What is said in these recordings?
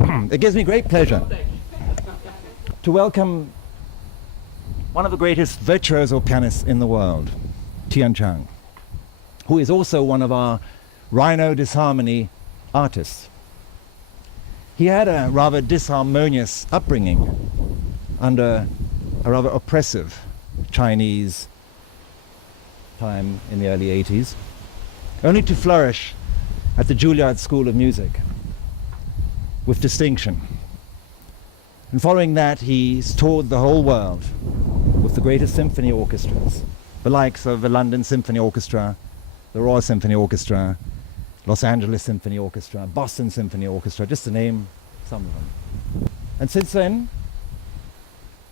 It gives me great pleasure to welcome one of the greatest virtuoso pianists in the world, Tian Jiang, who is also one of our Rhino Disharmony artists. He had a rather disharmonious upbringing under a rather oppressive Chinese time in the early 80s, only to flourish at the Juilliard School of Music with distinction. And following that, he's toured the whole world with the greatest symphony orchestras, the likes of the London Symphony Orchestra, the Royal Symphony Orchestra, Los Angeles Symphony Orchestra, Boston Symphony Orchestra, just to name some of them. And since then,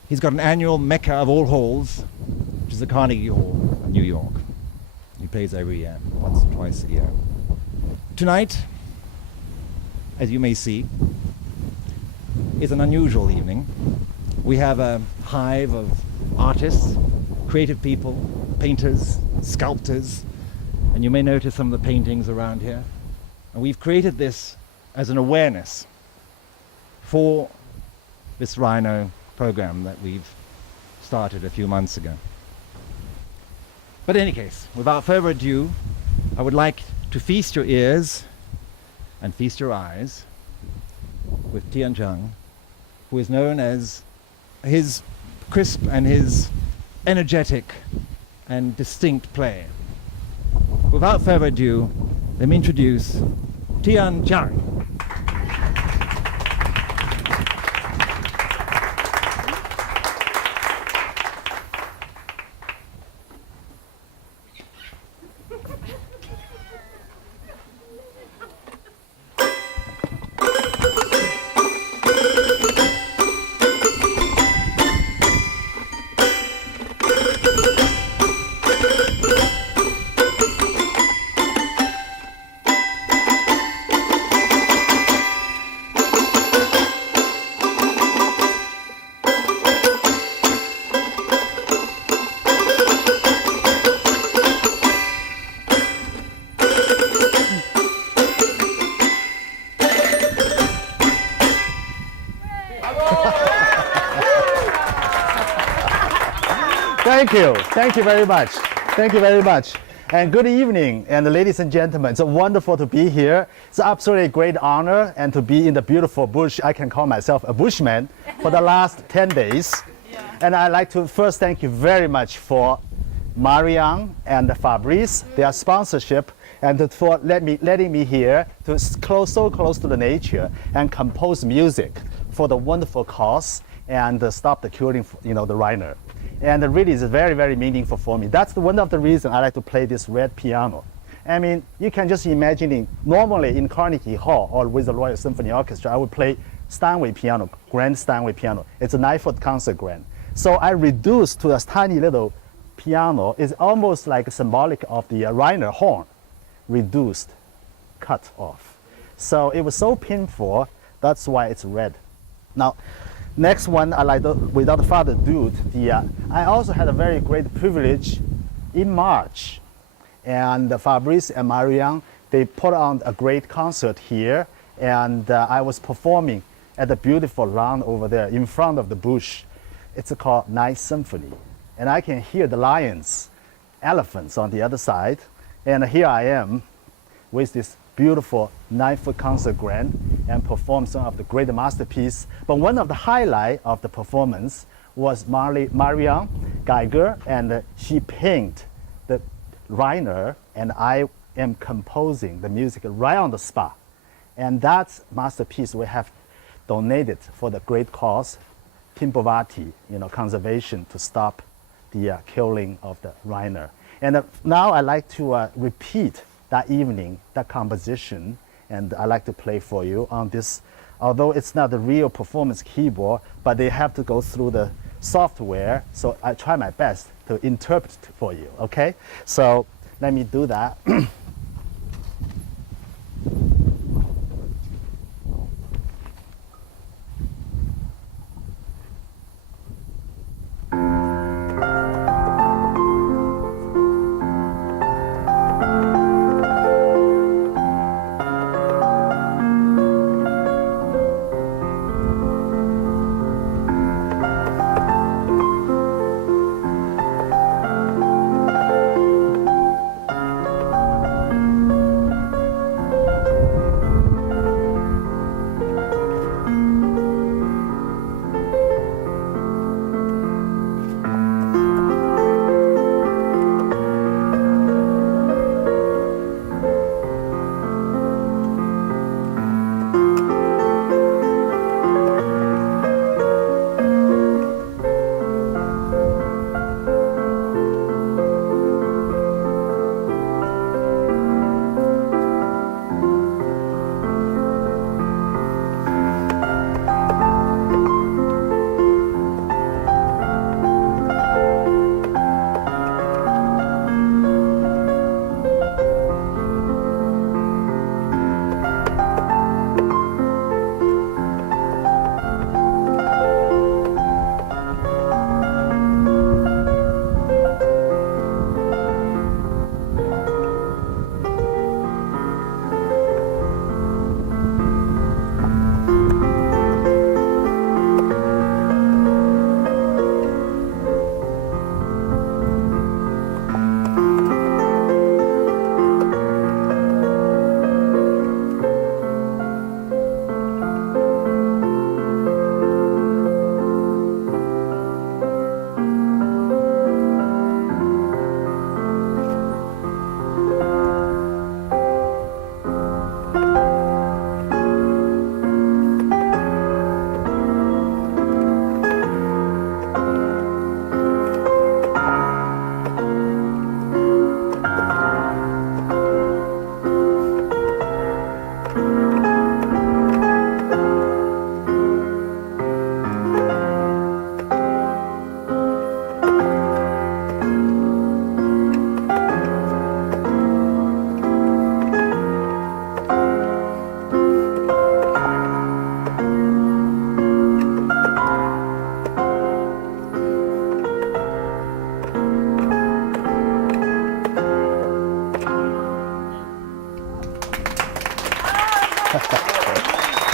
he's got an annual mecca of all halls, which is the Carnegie Hall in New York. He plays every year, once or twice a year. Tonight, as you may see, is an unusual evening. We have a hive of artists, creative people, painters, sculptors, and you may notice some of the paintings around here. And we've created this as an awareness for this Rhino program that we've started a few months ago. But in any case, without further ado, I would like to feast your ears and feast your eyes with Tian Jiang, who is known as his crisp and his energetic and distinct play. Without further ado, let me introduce Tian Jiang. Thank you very much. Thank you very much. And good evening, and ladies and gentlemen. It's wonderful to be here. It's absolutely a great honor and to be in the beautiful bush. I can call myself a bushman for the last 10 days. Yeah. And I'd like to first thank you very much for Marianne and Fabrice, their sponsorship, and for letting me here to so close to the nature and compose music for the wonderful cause and stop the killing, the rhino. And really it's very, very meaningful for me. That's one of the reasons I like to play this red piano. I mean, you can just imagine normally in Carnegie Hall or with the Royal Symphony Orchestra, I would play Steinway piano, grand Steinway piano. It's a 9-foot concert grand. So I reduced to a tiny little piano. It's almost like symbolic of the rhino horn, reduced, cut off. So it was so painful, that's why it's red. Now, next one, I like to, without further ado, I also had a very great privilege in March. And Fabrice and Marianne, they put on a great concert here. And I was performing at the beautiful lawn over there in front of the bush. It's called Night Symphony. And I can hear the lions, elephants on the other side. And here I am with this beautiful 9-foot concert grand and perform some of the great masterpiece. But one of the highlights of the performance was Marianne Geiger, and she painted the rhino, and I am composing the music right on the spot. And that masterpiece we have donated for the great cause, Timbavati, conservation, to stop the killing of the rhino. And now I like to repeat that evening, that composition, and I like to play for you on this, although it's not the real performance keyboard, but they have to go through the software, so I try my best to interpret for you, okay? So let me do that.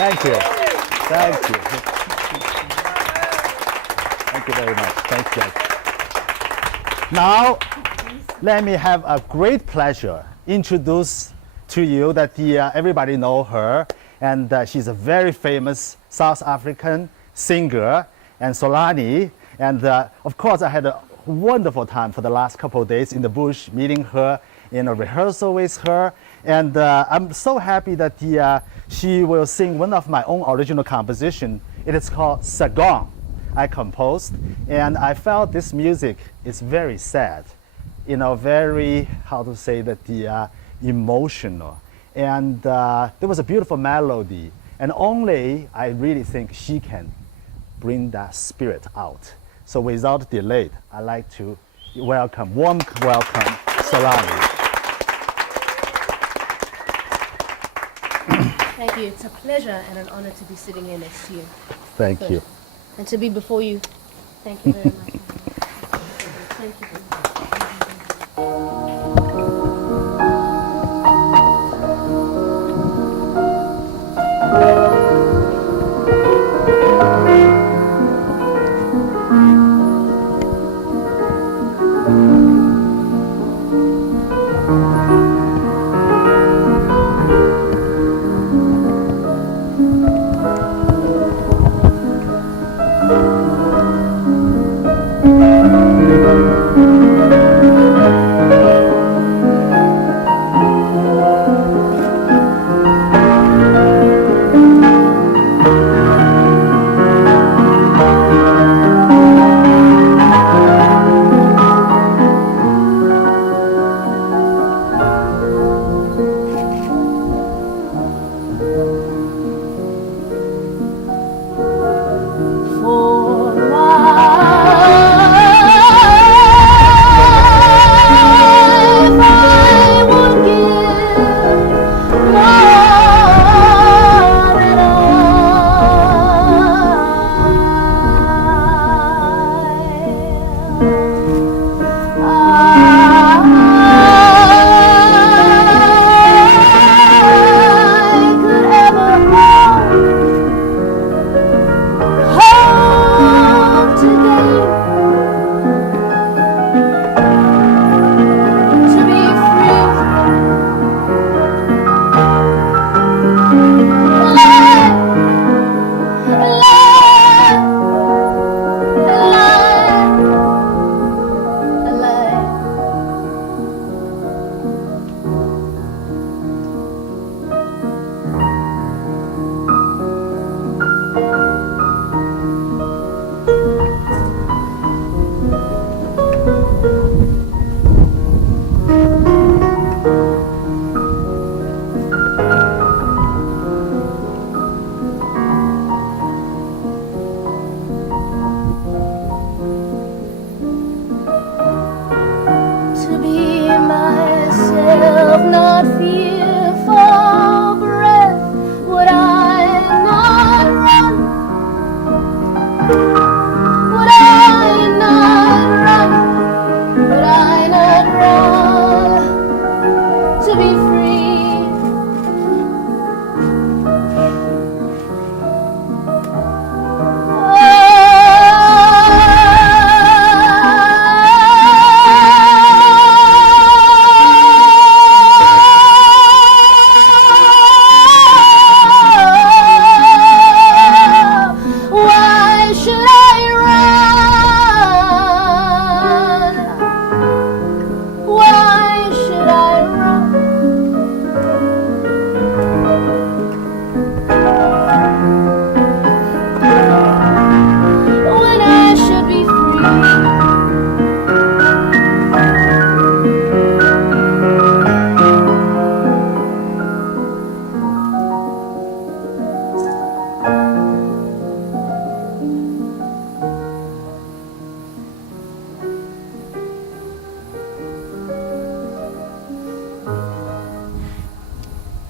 Thank you. Thank you. Thank you very much. Thank you. Now, let me have a great pleasure introduce to you that everybody know her, and she's a very famous South African singer and Solani. And of course, I had a wonderful time for the last couple of days in the bush, meeting her, in a rehearsal with her. And I'm so happy that she will sing one of my own original composition. It is called Sagong. I composed, and I felt this music is very sad, you know, very, how to say that, emotional. And there was a beautiful melody, and only I really think she can bring that spirit out. So without delay, I'd like to welcome, warm welcome, Solani. Thank you. It's a pleasure and an honor to be sitting here next to you. Thank you. And to be before you. Thank you very much. Thank you.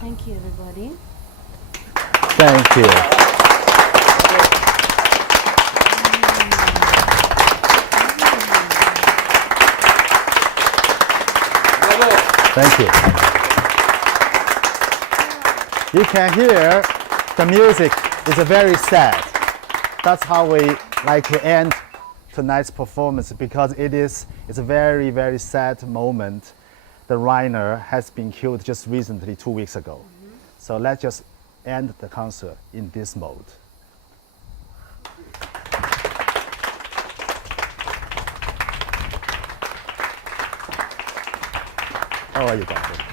Thank you, everybody. Thank you. Thank you. You can hear The music is very sad. That's how we like to end tonight's performance because it's a very, very sad moment. The rhino has been killed just recently, 2 weeks ago. So let's just end the concert in this mode. Oh, you got it.